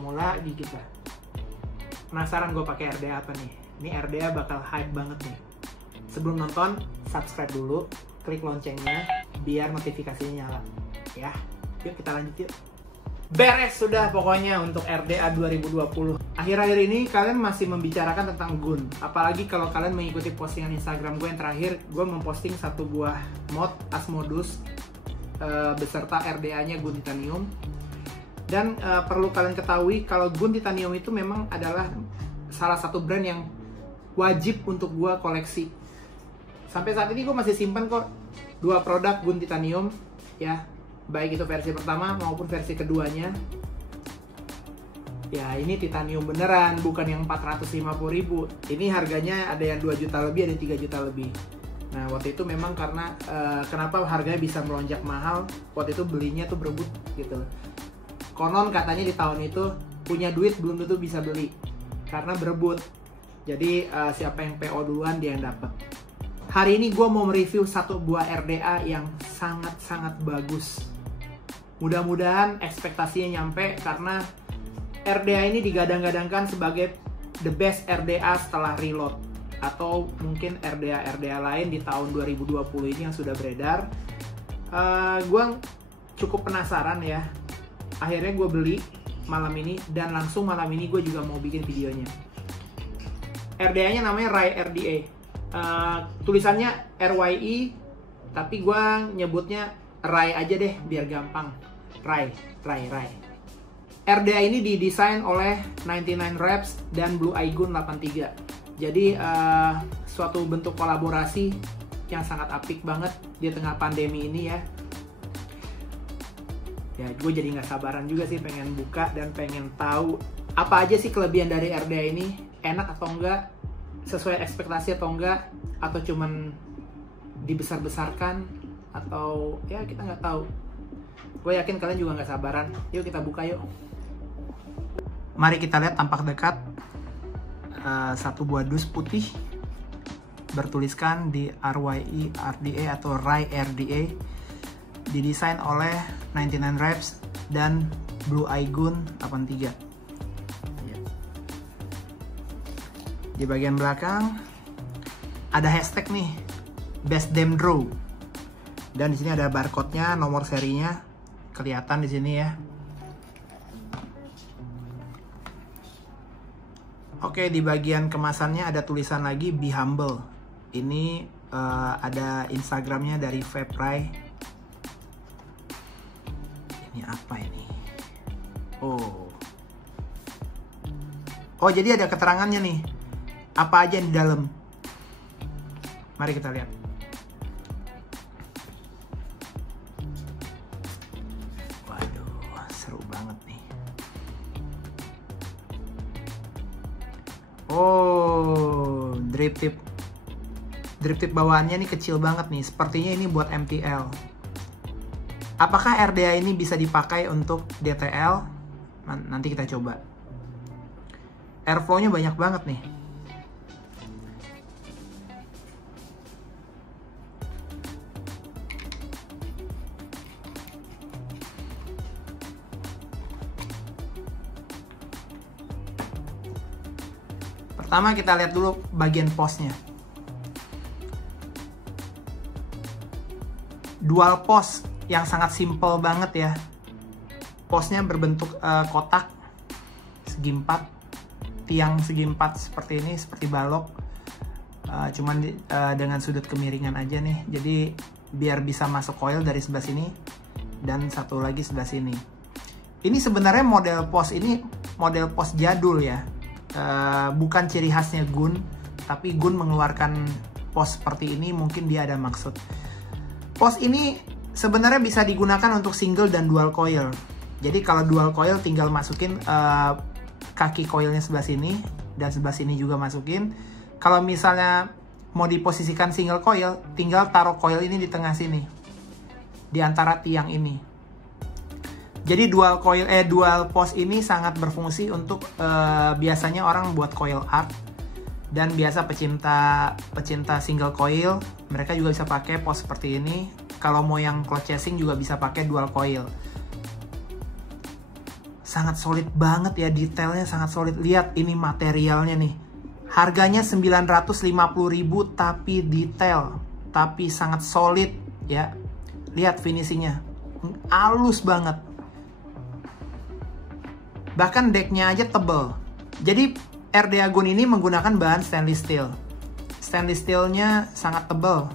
pemula gigit lah. Penasaran gue pakai RDA apa nih? Ini RDA bakal hype banget nih. Sebelum nonton, subscribe dulu, klik loncengnya biar notifikasinya nyala. Ya, yuk kita lanjut yuk. Beres sudah pokoknya untuk RDA 2020. Akhir-akhir ini kalian masih membicarakan tentang gun. Apalagi kalau kalian mengikuti postingan Instagram gue yang terakhir, gue memposting satu buah mod Asmodus beserta RDA-nya gun titanium. Dan perlu kalian ketahui kalau gun titanium itu memang adalah salah satu brand yang wajib untuk gue koleksi. Sampai saat ini gue masih simpan kok 2 produk gun titanium ya. Baik itu versi pertama maupun versi keduanya. Ya ini titanium beneran, bukan yang 450.000. Ini harganya ada yang 2 juta lebih, ada 3 juta lebih. Nah waktu itu memang karena kenapa harganya bisa melonjak mahal, waktu itu belinya tuh berebut gitu. Konon katanya di tahun itu punya duit belum tentu bisa beli karena berebut. Jadi siapa yang PO duluan dia yang dapat. Hari ini gue mau mereview satu buah RDA yang sangat-sangat bagus. Mudah-mudahan ekspektasinya nyampe karena RDA ini digadang-gadangkan sebagai the best RDA setelah Reload. Atau mungkin RDA lain di tahun 2020 ini yang sudah beredar. Gue cukup penasaran ya. Akhirnya gue beli malam ini dan langsung malam ini gue juga mau bikin videonya. RDA-nya namanya RAI RDA. Tulisannya RYE, tapi gue nyebutnya RAI aja deh biar gampang. RAI. RDA ini didesain oleh 99 Reps dan Blue Eye Gun 83. Jadi suatu bentuk kolaborasi yang sangat apik banget di tengah pandemi ini ya. Ya gue jadi nggak sabaran juga sih pengen buka dan pengen tahu apa aja sih kelebihan dari RDA ini, enak atau enggak, sesuai ekspektasi atau enggak, atau cuman dibesar-besarkan, atau ya kita nggak tahu. Gue yakin kalian juga nggak sabaran. Yuk kita buka yuk. Mari kita lihat tampak dekat satu buah dus putih bertuliskan di RYE RDA atau RAI RDA, didesain oleh 99 Reps dan Blue Eye Gun 83. Di bagian belakang ada hashtag nih, Best Damn Draw. Dan di sini ada barcode-nya, nomor serinya kelihatan di sini ya. Oke, di bagian kemasannya ada tulisan lagi Be Humble. Ini ada Instagramnya dari Vaprai. Ini apa ini? Oh jadi ada keterangannya nih. Apa aja yang di dalam? Mari kita lihat. Waduh, seru banget nih. Oh, drip tip bawaannya nih kecil banget nih. Sepertinya ini buat MTL. Apakah RDA ini bisa dipakai untuk DTL? Nanti kita coba. Airflow-nya banyak banget nih. Pertama kita lihat dulu bagian posnya. Dual pos yang sangat simple banget ya. Posnya berbentuk kotak segi 4, tiang segi 4 seperti ini, seperti balok. Cuman dengan sudut kemiringan aja nih. Jadi biar bisa masuk coil dari sebelah sini dan satu lagi sebelah sini. Ini sebenarnya model pos ini model pos jadul ya. Bukan ciri khasnya Gun, tapi Gun mengeluarkan pos seperti ini mungkin dia ada maksud. Pos ini sebenarnya bisa digunakan untuk single dan dual coil. Jadi kalau dual coil tinggal masukin kaki coilnya sebelah sini dan sebelah sini juga masukin. Kalau misalnya mau diposisikan single coil, tinggal taruh coil ini di tengah sini, di antara tiang ini. Jadi dual pos ini sangat berfungsi untuk biasanya orang buat coil art, dan biasa pecinta single coil mereka juga bisa pakai pos seperti ini. Kalau mau yang cloud chasing juga bisa pakai dual coil. Sangat solid banget ya, detailnya sangat solid. Lihat ini materialnya nih. Harganya 950.000 tapi detail, tapi sangat solid ya. Lihat finishingnya, halus banget. Bahkan decknya aja tebel. Jadi RD Agon ini menggunakan bahan stainless steel. Stainless steelnya sangat tebel,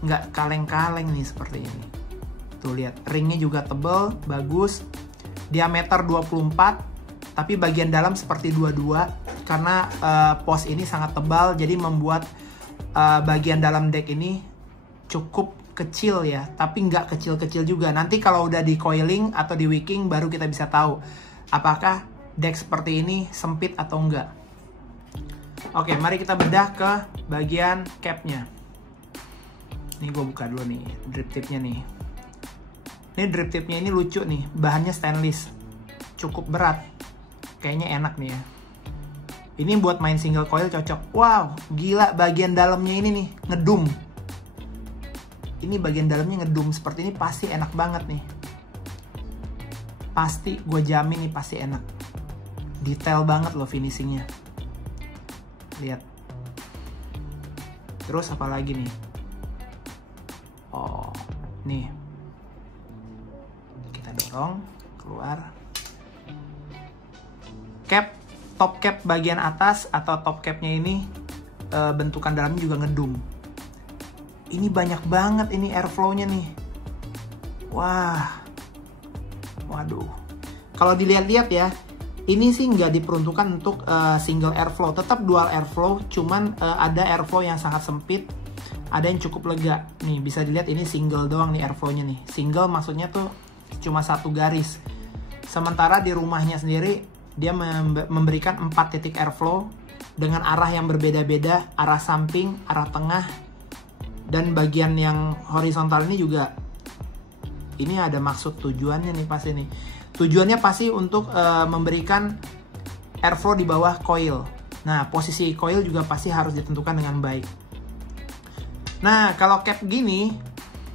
nggak kaleng-kaleng nih seperti ini. Tuh lihat, ringnya juga tebel, bagus. Diameter 24, tapi bagian dalam seperti 22 karena pos ini sangat tebal, jadi membuat bagian dalam deck ini cukup kecil ya, tapi nggak kecil-kecil juga. Nanti kalau udah di coiling atau di wicking baru kita bisa tahu apakah deck seperti ini sempit atau enggak. Oke, mari kita bedah ke bagian capnya. Ini gue buka dulu nih drip tipnya nih. Ini drip tipnya ini lucu nih, bahannya stainless, cukup berat, kayaknya enak nih ya. Ini buat main single coil cocok. Wow, gila, bagian dalamnya ini nih ngedum. Ini bagian dalamnya ngedum seperti ini pasti enak banget nih. Pasti, gue jamin nih pasti enak. Detail banget loh finishingnya. Lihat. Terus apa lagi nih? Oh, nih. Kita dorong keluar. Cap, top cap bagian atas atau top capnya ini bentukan dalamnya juga ngedum. Ini banyak banget ini airflow-nya nih. Wah. Waduh. Kalau dilihat-lihat ya, ini sih nggak diperuntukkan untuk single airflow. Tetap dual airflow, cuman ada airflow yang sangat sempit, ada yang cukup lega. Nih, bisa dilihat ini single doang nih airflow-nya nih. Single maksudnya tuh cuma satu garis. Sementara di rumahnya sendiri, dia memberikan 4 titik airflow dengan arah yang berbeda-beda, arah samping, arah tengah, dan bagian yang horizontal ini juga, ini ada maksud tujuannya nih pasti nih. Tujuannya pasti untuk memberikan airflow di bawah coil. Nah, posisi coil juga pasti harus ditentukan dengan baik. Nah, kalau cap gini,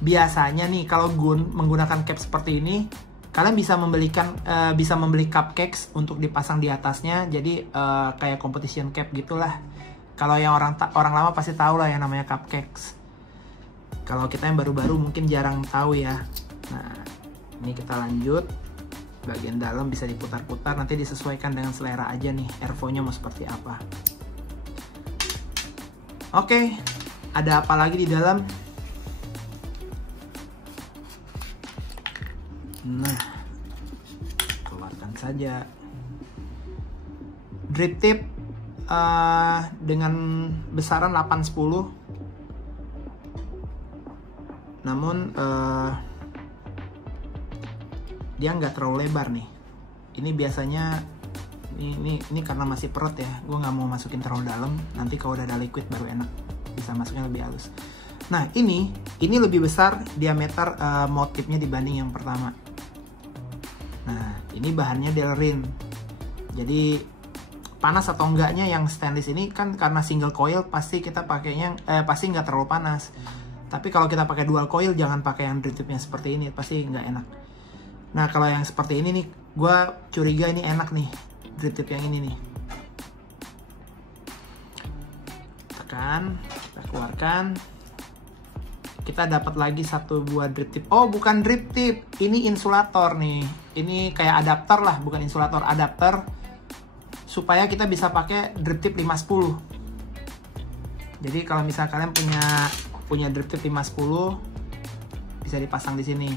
biasanya nih kalau gun menggunakan cap seperti ini, kalian bisa membeli cupcakes untuk dipasang di atasnya. Jadi kayak competition cap gitulah. Kalau yang orang lama pasti tahu lah yang namanya cupcakes. Kalau kita yang baru-baru mungkin jarang tahu ya. Nah, ini kita lanjut. Bagian dalam bisa diputar-putar, nanti disesuaikan dengan selera aja nih airflow-nya mau seperti apa. Oke, ada apa lagi di dalam? Nah, keluarkan saja. Drip tip dengan besaran 810. Namun dia nggak terlalu lebar nih. Ini biasanya ini karena masih perut ya, gue nggak mau masukin terlalu dalam. Nanti kalau udah ada liquid baru enak, bisa masuknya lebih halus. Nah, ini lebih besar diameter mouth tipnya dibanding yang pertama. Nah, ini bahannya Delrin. Jadi panas atau enggaknya yang stainless ini kan karena single coil pasti kita pakainya pasti nggak terlalu panas. Tapi kalau kita pakai dual coil jangan pakai yang drip tipnya seperti ini, pasti nggak enak. Nah, kalau yang seperti ini nih, gue curiga ini enak nih, drip tip yang ini nih. Tekan, kita keluarkan. Kita dapat lagi satu buah drip tip. Oh, bukan drip tip, ini insulator nih. Ini kayak adapter lah, bukan insulator, adapter. Supaya kita bisa pakai drip tip 510. Jadi kalau misalnya kalian punya drip tip 510, bisa dipasang di sini.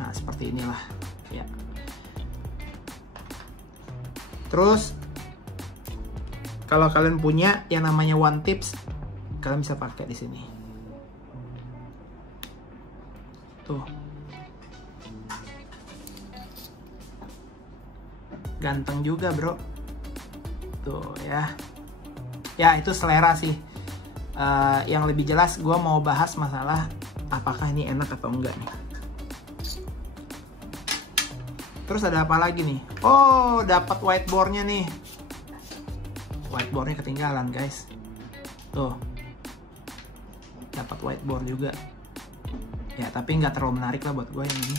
Nah, seperti inilah ya. Terus kalau kalian punya yang namanya one tips, kalian bisa pakai di sini. Tuh. Ganteng juga, Bro. Tuh ya. Ya, itu selera sih. Yang lebih jelas gue mau bahas masalah apakah ini enak atau enggak nih. Terus ada apa lagi nih? Oh, dapat whiteboardnya nih. Whiteboardnya ketinggalan, guys. Tuh. Dapat whiteboard juga. Ya, tapi nggak terlalu menarik lah buat gue yang ini.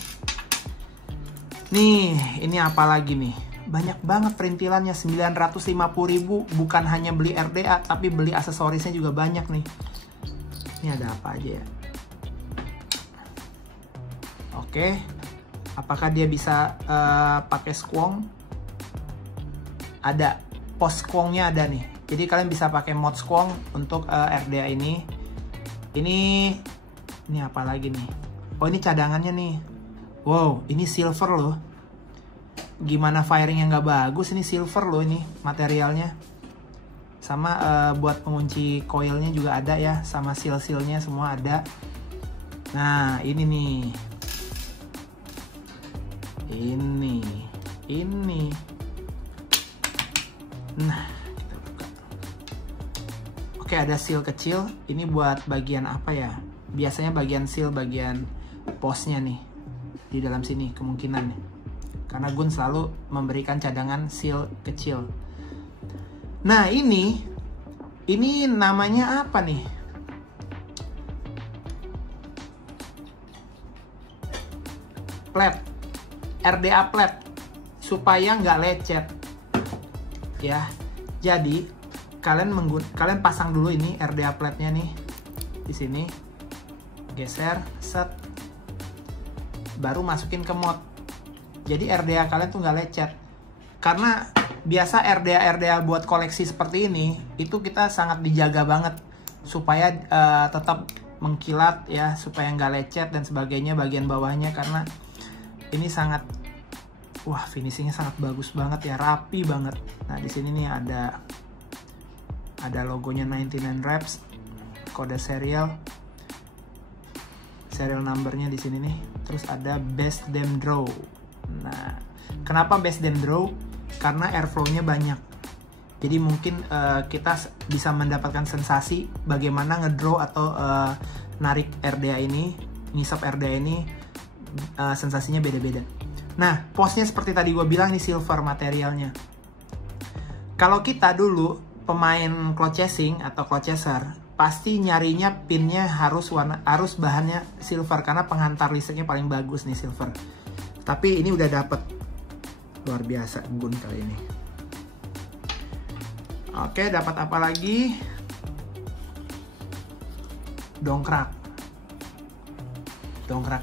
Nih, ini apa lagi nih? Banyak banget perintilannya, 950.000. Bukan hanya beli RDA, tapi beli aksesorisnya juga banyak nih. Ini ada apa aja ya? Oke, apakah dia bisa pakai squong? Ada, post squongnya ada nih. Jadi kalian bisa pakai mod squong untuk RDA ini. Ini apa lagi nih? Oh, ini cadangannya nih. Wow, ini silver loh. Gimana firing yang nggak bagus, ini silver loh ini materialnya. Sama buat pengunci coilnya juga ada ya, sama seal-sealnya semua ada. Nah, ini nih. Ini. Nah, kita buka. Oke, ada seal kecil. Ini buat bagian apa ya? Biasanya bagian seal, bagian posnya nih. Di dalam sini kemungkinan nih. Karena Gun selalu memberikan cadangan seal kecil. Nah, ini namanya apa nih? Plat. RDA plat. Supaya nggak lecet. Ya. Jadi, kalian pasang dulu ini RDA platnya nih. Di sini. Geser, set. Baru masukin ke mod. Jadi RDA kalian tuh nggak lecet. Karena biasa RDA buat koleksi seperti ini, itu kita sangat dijaga banget supaya tetap mengkilat ya, supaya nggak lecet dan sebagainya bagian bawahnya, karena ini sangat, wah, finishingnya sangat bagus banget ya, rapi banget. Nah, di sini nih ada logonya 99 Reps, kode serial numbernya di sini nih. Terus ada best damn draw. Nah, kenapa best damn draw? Karena airflow-nya banyak. Jadi mungkin kita bisa mendapatkan sensasi bagaimana ngedraw atau narik RDA ini, ngisap RDA ini, sensasinya beda-beda. Nah, posnya seperti tadi gue bilang, ini silver materialnya. Kalau kita dulu pemain cloud chasing atau cloud chaser, pasti nyarinya pinnya harus bahannya silver, karena penghantar listriknya paling bagus nih silver. Tapi ini udah dapet, luar biasa Gun kali ini. Oke, dapat apa lagi? Dongkrak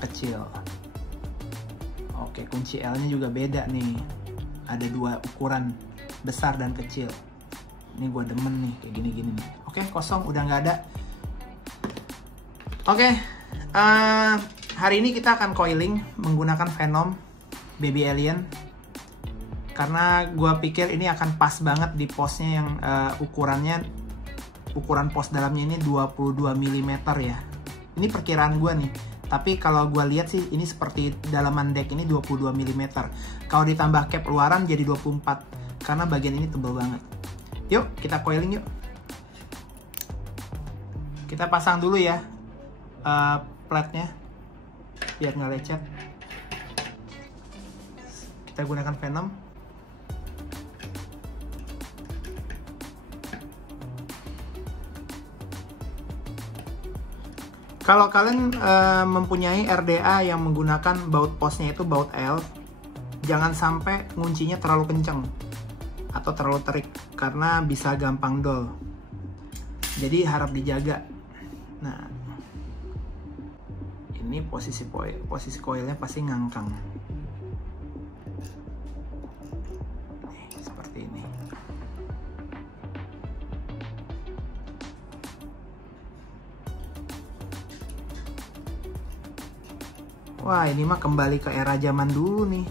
kecil. Oke, kunci L-nya juga beda nih. Ada dua ukuran, besar dan kecil. Ini gue demen nih, kayak gini-gini nih. Oke, kosong, udah nggak ada. Oke, hari ini kita akan coiling menggunakan Venom Baby Alien. Karena gue pikir ini akan pas banget di posnya yang ukuran pos dalamnya ini 22 mm ya. Ini perkiraan gue nih. Tapi kalau gue lihat sih ini seperti dalaman deck ini 22 mm. Kalau ditambah cap luaran jadi 24. Karena bagian ini tebal banget. Yuk, kita coiling yuk. Kita pasang dulu ya platnya biar nggak lecet. Kita gunakan Venom. Kalau kalian mempunyai RDA yang menggunakan baut posnya itu baut L, jangan sampai nguncinya terlalu kenceng atau terlalu terik, karena bisa gampang dol. Jadi harap dijaga. Nah, ini posisi coilnya pasti ngangkang. Nih, seperti ini. Wah, ini mah kembali ke era zaman dulu nih.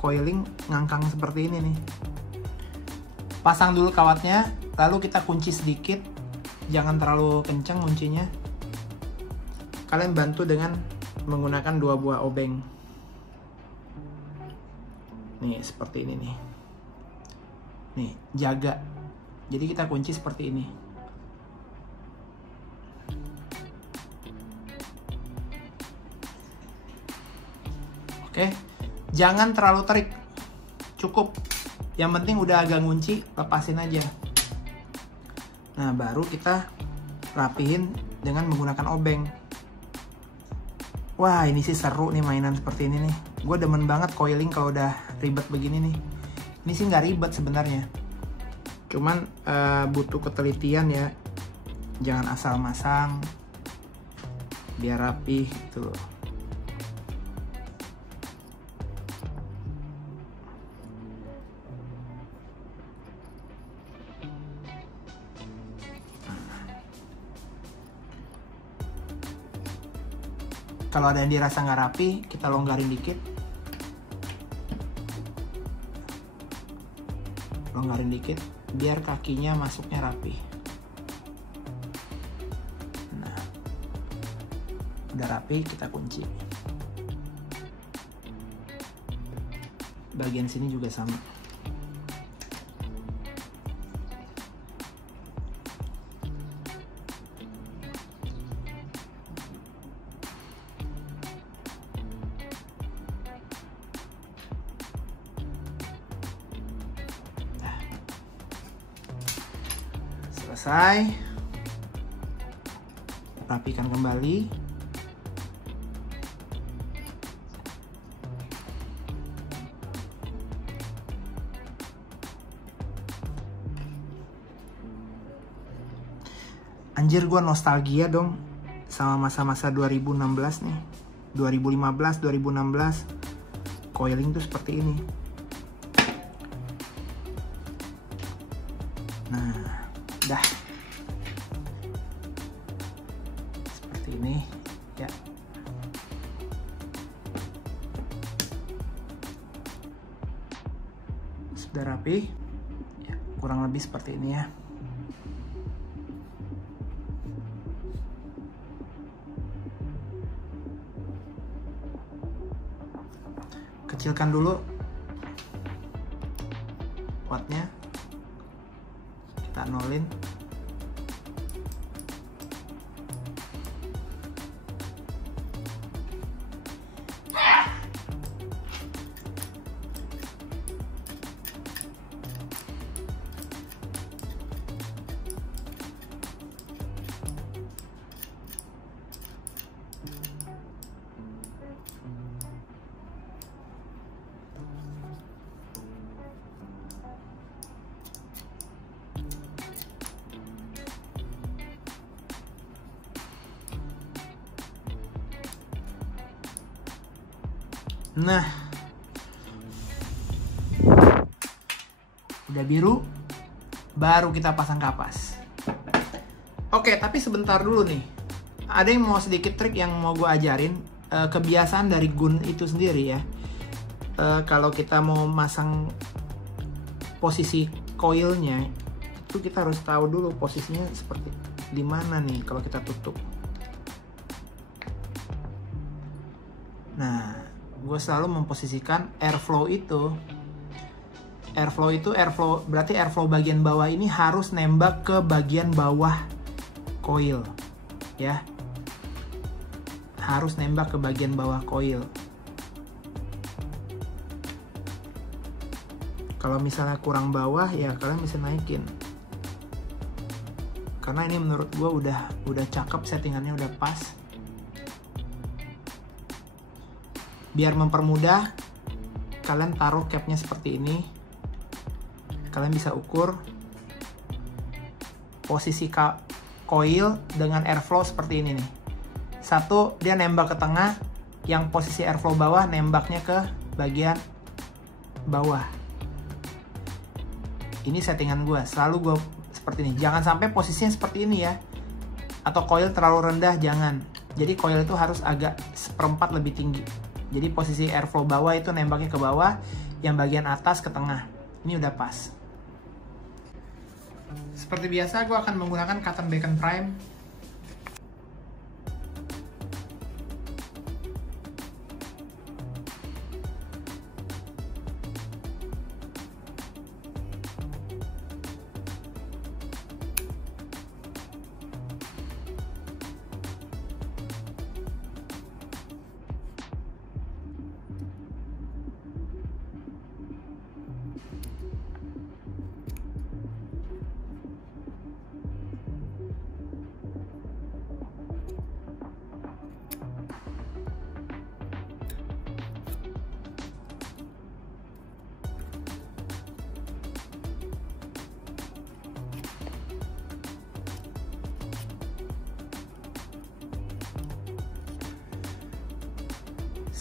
Coiling ngangkang seperti ini nih. Pasang dulu kawatnya, lalu kita kunci sedikit. Jangan terlalu kencang kuncinya. Kalian bantu dengan menggunakan 2 buah obeng. Nih, seperti ini nih. Nih, jaga. Jadi kita kunci seperti ini. Oke. Jangan terlalu terik. Cukup. Yang penting udah agak ngunci, lepasin aja. Nah, baru kita rapihin dengan menggunakan obeng. Wah, ini sih seru nih mainan seperti ini nih. Gue demen banget coiling kalau udah ribet begini nih. Ini sih nggak ribet sebenarnya, cuman butuh ketelitian ya. Jangan asal masang, biar rapi gitu loh. Kalau ada yang dirasa nggak rapi, kita longgarin dikit. Longgarin dikit, biar kakinya masuknya rapi. Nah, udah rapi, kita kunci. Bagian sini juga sama. Selesai, rapikan kembali. Anjir, gue nostalgia dong sama masa-masa 2016 nih. 2015, 2016 coiling tuh seperti ini. Nah, dah seperti ini ya. Sudah rapi ya, kurang lebih seperti ini ya. Kecilkan dulu wattnya, kita nolin. Nah, udah biru, baru kita pasang kapas. Oke, tapi sebentar dulu nih. Ada yang mau sedikit trik yang mau gue ajarin. Kebiasaan dari gun itu sendiri ya. Kalau kita mau masang posisi coilnya, itu kita harus tahu dulu posisinya seperti di mana nih kalau kita tutup. Nah, gue selalu memposisikan airflow berarti airflow bagian bawah ini harus nembak ke bagian bawah coil ya, harus nembak ke bagian bawah coil. Kalau misalnya kurang bawah ya kalian bisa naikin, karena ini menurut gue udah cakep, settingannya udah pas. Biar mempermudah, kalian taruh capnya seperti ini. Kalian bisa ukur posisi coil dengan airflow seperti ini nih. Satu, dia nembak ke tengah, yang posisi airflow bawah nembaknya ke bagian bawah. Ini settingan gue, selalu gue seperti ini. Jangan sampai posisinya seperti ini ya, atau coil terlalu rendah, jangan. Jadi coil itu harus agak seperempat lebih tinggi. Jadi posisi airflow bawah itu nembaknya ke bawah, yang bagian atas ke tengah. Ini udah pas. Seperti biasa, gue akan menggunakan cotton bacon prime.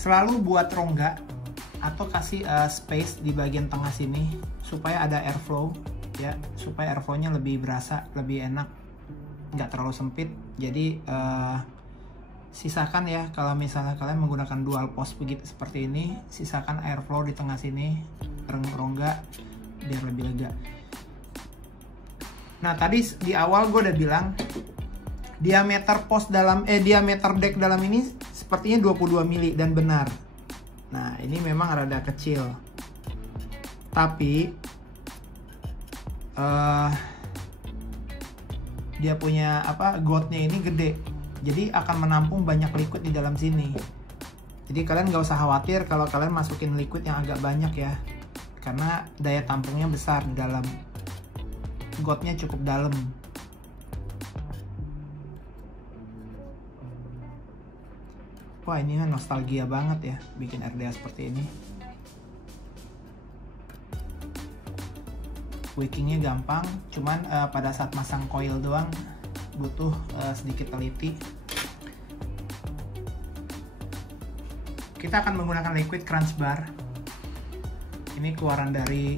selalu buat rongga atau kasih space di bagian tengah sini supaya ada airflow ya, supaya airflow-nya lebih berasa, lebih enak, nggak terlalu sempit. Jadi sisakan ya, kalau misalnya kalian menggunakan dual post begitu seperti ini, sisakan airflow di tengah sini, rongga biar lebih lega. Nah tadi di awal gue udah bilang diameter diameter deck dalam ini sepertinya 22 mili dan benar. Nah ini memang rada kecil, tapi dia punya godnya ini gede, jadi akan menampung banyak liquid di dalam sini. Jadi kalian nggak usah khawatir kalau kalian masukin liquid yang agak banyak ya, karena daya tampungnya besar di dalam, godnya cukup dalam. Wah ini kan nostalgia banget ya bikin RDA seperti ini. Wickingnya gampang, cuman pada saat masang coil doang butuh sedikit teliti. Kita akan menggunakan liquid crunch bar. Ini keluaran dari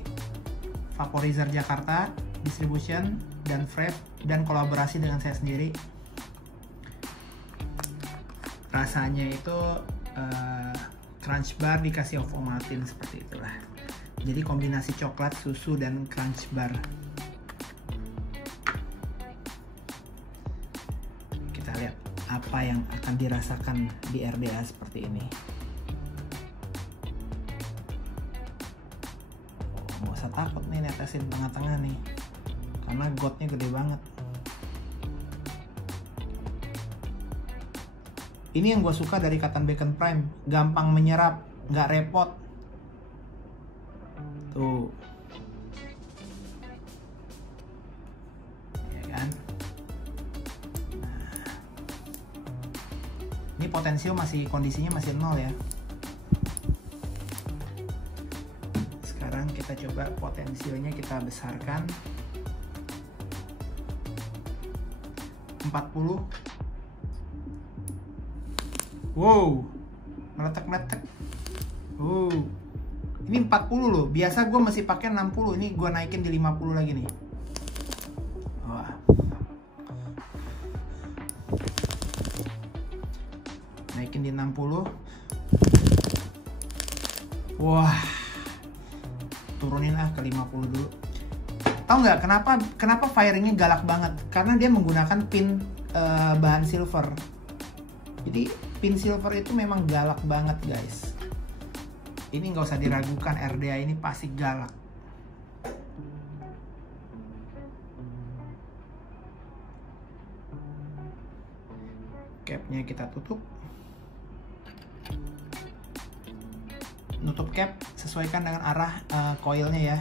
Vaporizer Jakarta Distribution dan Frave, dan kolaborasi dengan saya sendiri. Rasanya itu crunch bar dikasih Ovomaltine seperti itulah. Jadi kombinasi coklat, susu, dan crunch bar. Kita lihat apa yang akan dirasakan di RDA seperti ini. Nggak usah takut nih netesin tengah-tengah nih, karena godnya gede banget. Ini yang gue suka dari Cotton Bacon Prime, gampang menyerap, nggak repot. Tuh, ya kan? Nah, ini potensio kondisinya masih 0 ya. Sekarang kita coba potensionya kita besarkan 40. Wow, meletak-meletak. Ini 40 loh. Biasa gue masih pakai 60. Ini gue naikin di 50 lagi nih. Wah. Naikin di 60. Wah. Turunin ke 50 dulu. Tahu nggak kenapa firingnya galak banget? Karena dia menggunakan pin bahan silver. Jadi pin silver itu memang galak banget guys. Ini nggak usah diragukan, RDA ini pasti galak. Capnya kita tutup. Nutup cap, sesuaikan dengan arah coilnya ya.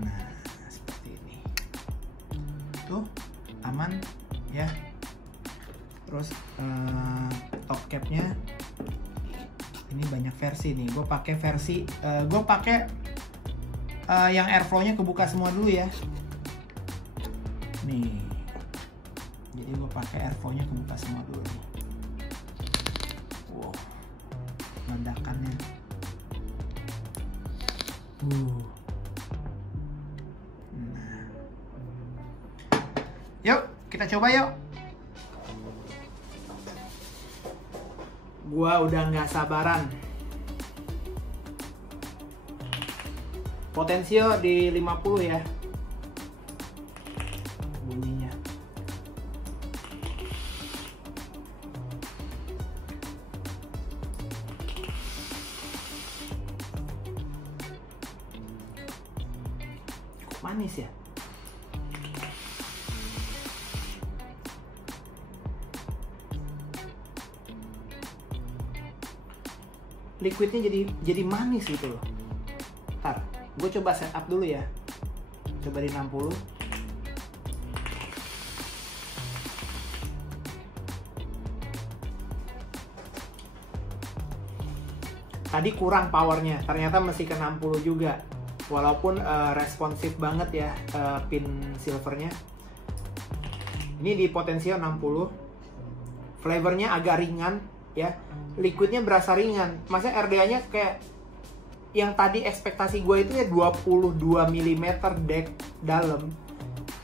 Nah, seperti ini. Tuh, aman ya. Terus top capnya ini banyak versi nih. Gue pakai versi yang airflow-nya kebuka semua dulu ya. Nih. Jadi gue pakai airflow-nya kebuka semua dulu nih. Wow. Ledakannya. Nah. Yuk, kita coba yuk. Gua udah nggak sabaran. Potensio di 50 ya. Bunyinya. Kok manis ya? Liquidnya jadi manis gitu loh. Ntar, gue coba setup dulu ya. Coba di 60. Tadi kurang powernya, ternyata masih ke 60 juga. Walaupun responsif banget ya pin silvernya. Ini di potensio 60. Flavornya agak ringan, ya. Liquidnya berasa ringan. Maksudnya RDA-nya kayak yang tadi ekspektasi gue itu ya 22 mm dek dalam,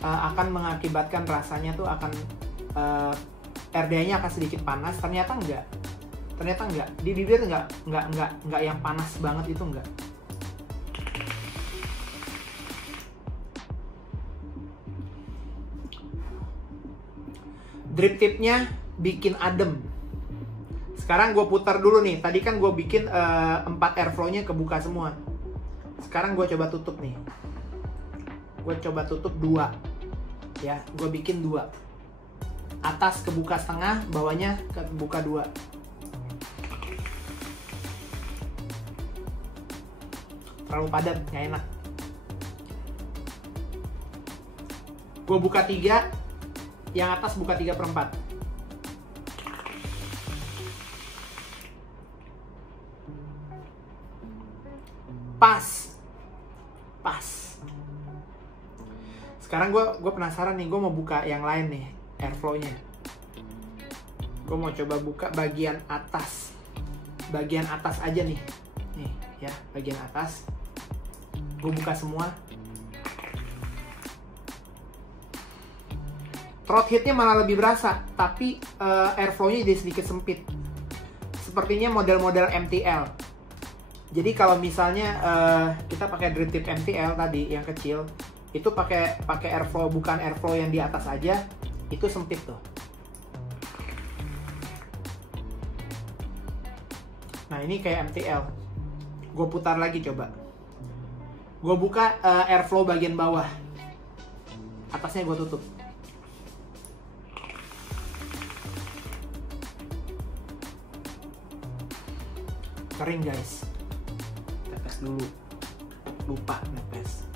akan mengakibatkan rasanya tuh akan RDA-nya akan sedikit panas. Ternyata enggak. Di bibir enggak yang panas banget, itu enggak. Drip tipnya bikin adem. Sekarang gue putar dulu nih. Tadi kan gue bikin 4 airflow-nya kebuka semua. Sekarang gue coba tutup nih. Gue coba tutup 2. Ya, gue bikin 2. Atas kebuka setengah, bawahnya kebuka 2. Terlalu padat, nggak enak. Gue buka 3. Yang atas buka 3/4. Pas. Sekarang gue penasaran nih, gue mau buka yang lain nih, airflow-nya. Gue mau coba buka bagian atas. Bagian atas aja nih. Nih ya, bagian atas. Gue buka semua. Throat heat-nya malah lebih berasa, tapi airflow-nya jadi sedikit sempit. Sepertinya model-model MTL. Jadi kalau misalnya kita pakai drip tip MTL tadi yang kecil, itu pakai airflow, bukan airflow yang di atas aja, itu sempit tuh. Nah ini kayak MTL. Gue putar lagi coba. Gue buka airflow bagian bawah. Atasnya gue tutup. Kering guys. Nepes dulu. Lupa nepes.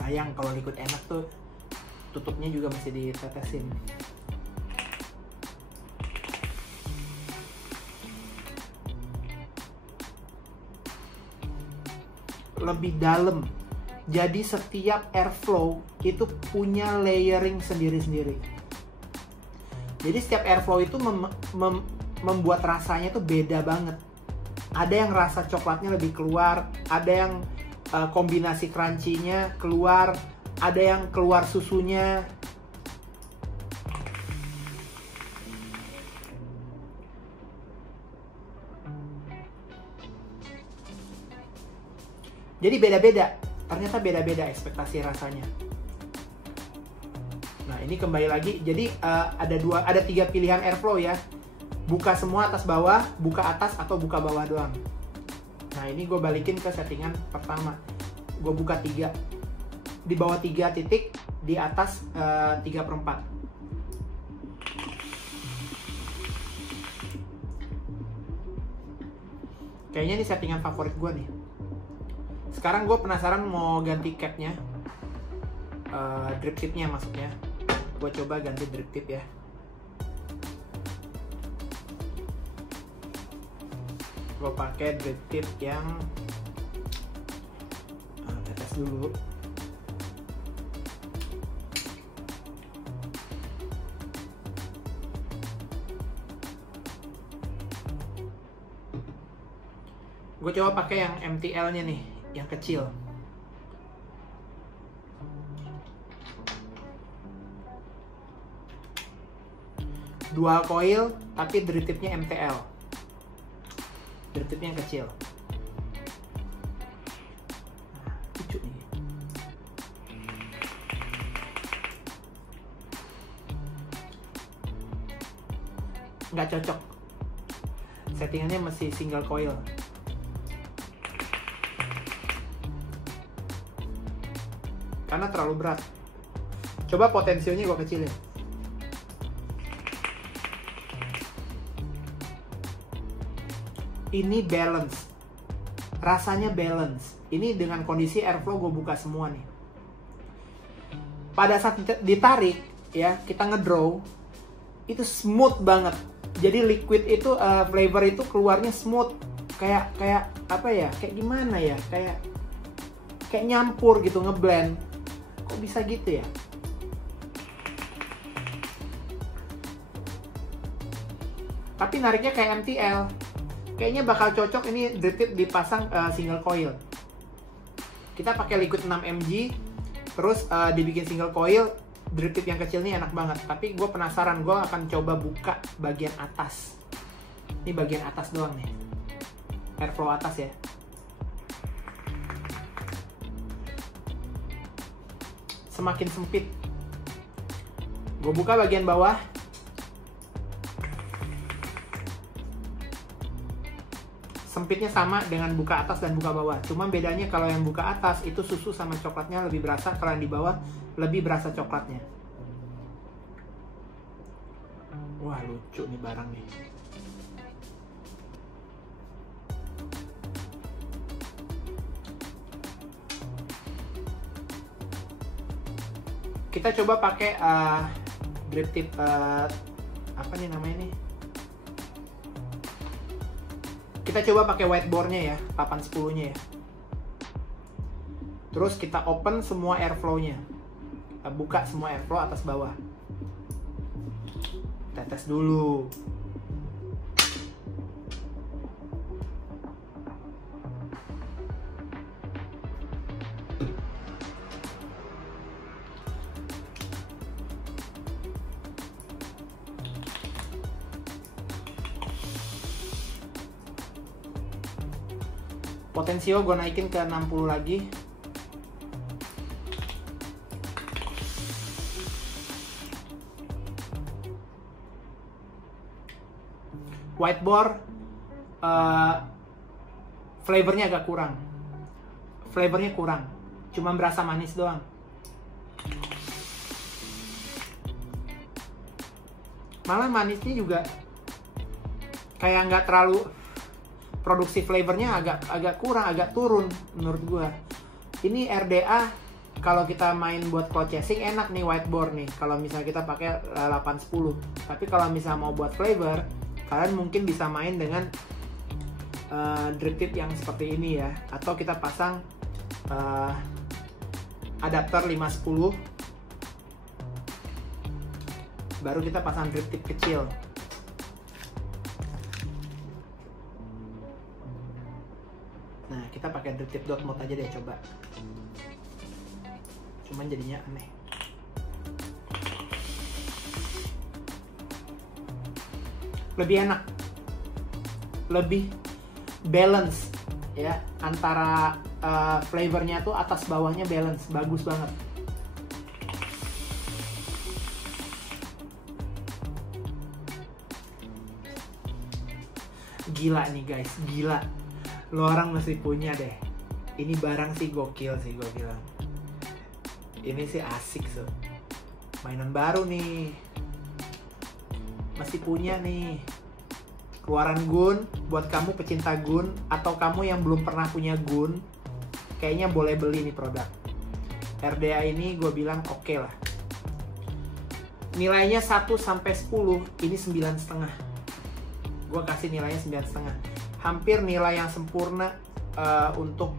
Sayang kalau liquid enak tuh tutupnya juga masih ditetesin. Lebih dalam. Jadi setiap airflow itu punya layering sendiri-sendiri. Jadi setiap airflow itu membuat rasanya tuh beda banget. Ada yang rasa coklatnya lebih keluar, ada yang kombinasi crunchy-nya keluar, ada yang keluar susunya. Jadi beda-beda. Ternyata beda-beda ekspektasi rasanya. Nah ini kembali lagi, jadi ada 3 pilihan airflow ya. Buka semua atas bawah, buka atas atau buka bawah doang. Nah ini gue balikin ke settingan pertama. Gue buka 3. Di bawah 3 titik, di atas 3/4. Kayaknya ini settingan favorit gue nih. Sekarang gue penasaran mau ganti capnya, drip tipnya maksudnya. Gue coba ganti drip tip ya. Gue pakai drip tip yang tetes dulu. Gue coba pakai yang MTL-nya nih, yang kecil. Dual coil tapi drip tipnya MTL. Drip tipnya yang kecil. Nah, lucu nih. Nggak cocok. Settingannya masih single coil. Karena terlalu berat. Coba potensionya gue kecilin. Ini balance. Rasanya balance. Ini dengan kondisi airflow gue buka semua nih. Pada saat ditarik ya, kita ngedraw, itu smooth banget. Jadi liquid itu flavor itu keluarnya smooth. kayak apa ya, kayak gimana ya, kayak nyampur gitu, ngeblend. Kok bisa gitu ya? Tapi nariknya kayak MTL. Kayaknya bakal cocok ini drip tip dipasang single coil. Kita pakai liquid 6 mg, terus dibikin single coil. Drip tip yang kecil ini enak banget. Tapi gue penasaran, gue akan coba buka bagian atas. Ini bagian atas doang nih, airflow atas ya. Semakin sempit. Gue buka bagian bawah. Sempitnya sama dengan buka atas dan buka bawah. Cuma bedanya kalau yang buka atas itu susu sama coklatnya lebih berasa, kalau yang di bawah lebih berasa coklatnya. Wah, lucu nih barang nih. Kita coba pakai drip tip apa nih namanya nih? Kita coba pakai whiteboardnya ya, 810-nya ya. Terus kita open semua airflow-nya. Kita buka semua airflow atas bawah. Kita tes dulu. Potensio gue naikin ke 60 lagi. Whiteboard flavornya agak kurang. Flavornya kurang. Cuma berasa manis doang. Malah manisnya juga kayak nggak terlalu, produksi flavornya agak kurang, agak turun menurut gua. Ini RDA kalau kita main buat cloud chasing enak nih whiteboard nih, kalau misalnya kita pakai 810. Tapi kalau misalnya mau buat flavor, kalian mungkin bisa main dengan drip tip yang seperti ini ya, atau kita pasang adapter 510, baru kita pasang drip tip kecil. Nah, kita pakai drip tip dot mode aja deh, coba. Cuman jadinya aneh. Lebih enak, lebih balance ya, antara flavornya tuh atas bawahnya balance, bagus banget. Gila nih guys, gila. Lo orang mesti punya deh. Ini barang sih gokil sih, gue bilang. Ini sih asik so. Mainan baru nih. Mesti punya nih. Keluaran Gun buat kamu pecinta Gun, atau kamu yang belum pernah punya Gun, kayaknya boleh beli nih produk. RDA ini gue bilang oke lah. Nilainya 1 sampai 10, ini 9,5. Gue kasih nilainya 9,5. Hampir nilai yang sempurna untuk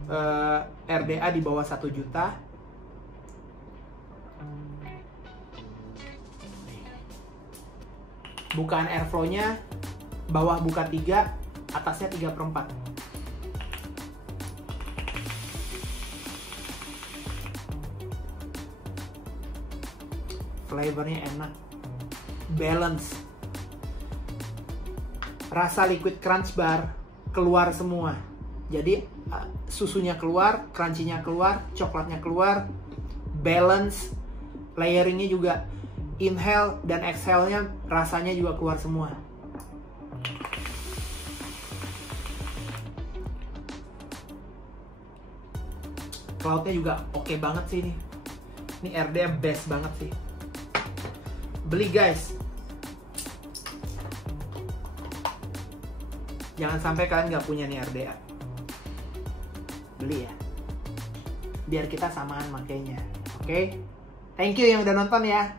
RDA di bawah 1 juta. Bukaan airflow-nya bawah buka 3, atasnya 3/4. Flavornya enak, balance. Rasa liquid crunch bar keluar semua. Jadi susunya keluar, crunchy-nya keluar, coklatnya keluar, balance, layering-nya juga, inhale dan exhale-nya rasanya juga keluar semua. Cloud-nya juga oke banget sih ini. Ini RDA best banget sih. Beli guys. Jangan sampai kalian nggak punya nih RDA. Beli ya. Biar kita samaan makainya. Oke? Thank you yang udah nonton ya.